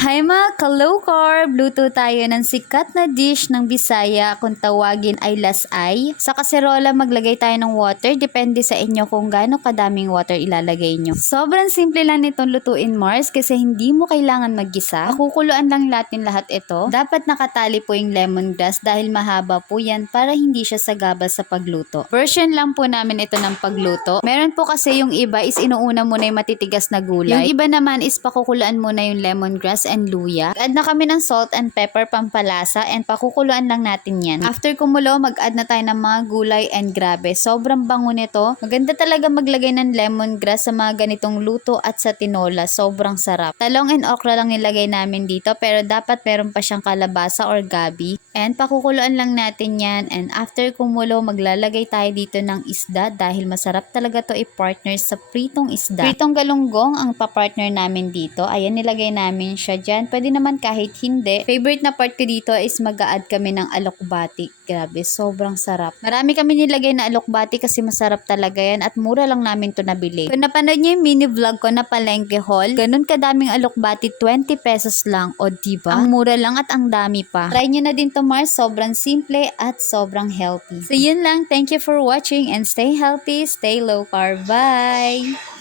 Hi mga ka-low carb! Luto tayo ng sikat na dish ng Bisaya kung tawagin ay lasay. Sa kaserola maglagay tayo ng water, depende sa inyo kung gaano kadaming water ilalagay nyo. Sobrang simple lang nitong lutuin Mars kasi hindi mo kailangan maggisa. Pakukuluan lang natin lahat ito. Dapat nakatali po yung lemongrass dahil mahaba po yan para hindi siya sagabal sa pagluto. Version lang po namin ito ng pagluto. Meron po kasi yung iba is inuuna muna yung matitigas na gulay. Yung iba naman is pakukuluan muna yung lemongrass and luya. Add na kami ng salt and pepper pampalasa and pakukuluan lang natin yan. After kumulo, mag-add na tayo ng mga gulay and grabe. Sobrang bango nito. Maganda talaga maglagay ng lemongrass sa mga ganitong luto at sa tinola. Sobrang sarap. Talong and okra lang nilagay namin dito pero dapat meron pa siyang kalabasa or gabi. And pakukuluan lang natin yan. And after kumulo, maglalagay tayo dito ng isda dahil masarap talaga to i-partner sa pritong isda. Pritong galunggong ang pa-partner namin dito. Ayan, nilagay namin siya dyan. Pwede naman kahit hindi. Favorite na part ko dito is mag-a-add kami ng alokbati. Grabe, sobrang sarap. Marami kami nilagay na alokbati kasi masarap talaga yan at mura lang namin to nabili. Kung napanood niyo yung mini vlog ko na palengke haul, ganun kadaming alokbati, 20 pesos lang. O diba? Ang mura lang at ang dami pa. Try nyo na din to Mars. Sobrang simple at sobrang healthy. So yun lang. Thank you for watching and stay healthy, stay low carb. Bye!